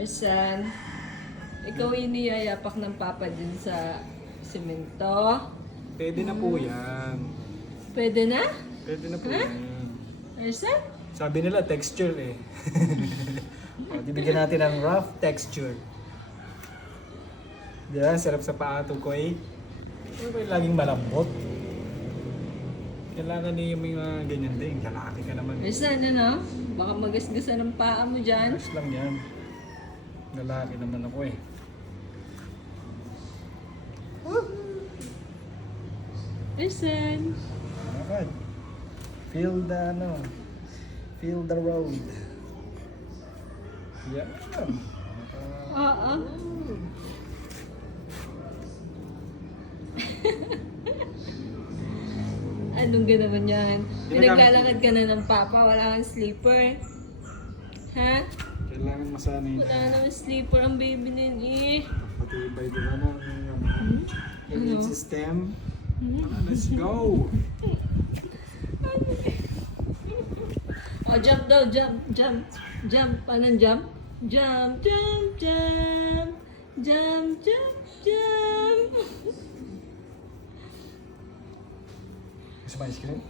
Ersan, ikaw iniyayapak ng papa din sa simento. Pwede na po yan. Pwede na? Pwede na po Ha? yan. Ersan? Sabi nila texture eh. O, bibigyan natin ng rough texture. Diba? Sarap sa paa to, Koy. Ano ba yung laging malambot? Kailangan niya yung mga ganyan din. Lalaki ka naman. Ersan, ano? Baka magasgasan ng paa mo dyan. Ayos lang yan. Lalaki naman ako eh. Ersan. Alright. Feel the ano. Feel the road. Yan. Oo. Anong ganaman yan? Pinaglalakad ka na ng papa, wala kang sleeper. Ha? Kailangan masanay. Wala naman sleeper ang baby nin eh. Patibay diba ng immune system. Let's go! Oh, jump daw, jump, jump, jump. Anong jump? Jump, jump, jump. Jump, jump, jump. Gusto mo ice cream?